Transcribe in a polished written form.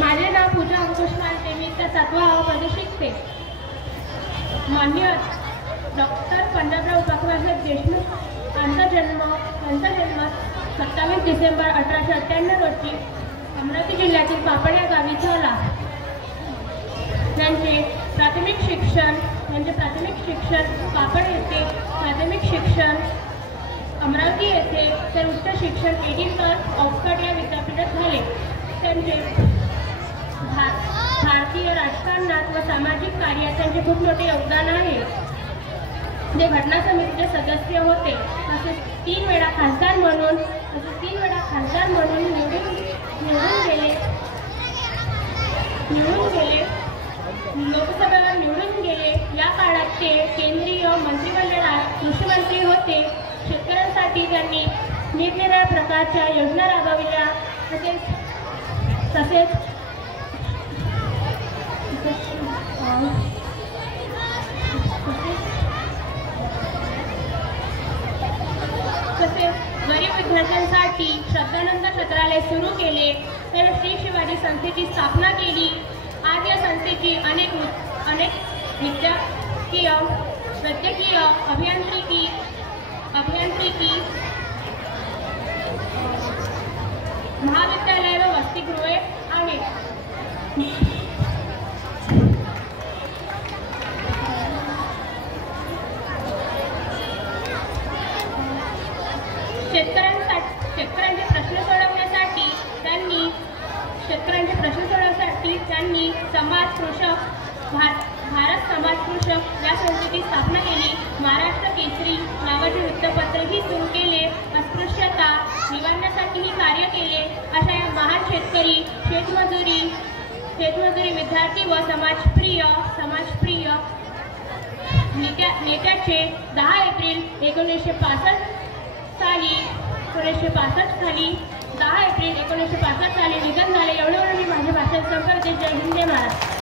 माझे नाव पूजा अंकुश मानते. मी त्या 7वा वर्गामध्ये शिकते. मान्य डॉक्टर पंजाबराव बाबासाहेब देशमुख यांचा जन्म 27 डिसेंबर 1898 रोजी अमरावती जिल्ह्यातील पापड या गावी झाला. त्यांचे प्राथमिक शिक्षण पापड येथे, माध्यमिक शिक्षण अमरावती येथे, तर उच्च शिक्षण एडिनबर्ग ऑक्सफर्ड या विद्यापीठात झाले. त्यांचे भारतीय राजकारणात व सामाजिक कार्यात त्यांचे खूप मोठे योगदान आहे. ते घटना समितीचे सदस्य होते. तसेच 3 वेळा खासदार म्हणून निवडून गेले. लोकसभेवर निवडून गेले. या काळात ते केंद्रीय मंत्रिमंडळात कृषी होते. शेतकऱ्यांसाठी त्यांनी निरनिराळ्या प्रकारच्या योजना राबविल्या. तसेच गरीब विद्यार्थ्यांसाठी श्रद्धानंद छत्रालय सुरू केले. तर श्री शिवाजी संस्थेची स्थापना केली. आज या संस्थेची अनेक वैद्यकीय, अभियांत्रिकी महाविद्यालय व वसतिगृहे आहेत. शेतकऱ्यांचे प्रश्न सोडवण्यासाठी त्यांनी भारत समाज कृषक या संस्थेची स्थापना केली. महाराष्ट्र केसरी नावाचे वृत्तपत्रही सुरू केले. अस्पृश्यता निवारण्यासाठीही कार्य केले. अशा या महान शेतमजुरी विद्यार्थी व समाजप्रिय नेत्याचे 10 एप्रिल 1965 साली निधन झाले. एवढे मी माझ्या भाषण संपवते. जय हिंद, जय महाराष्ट्र.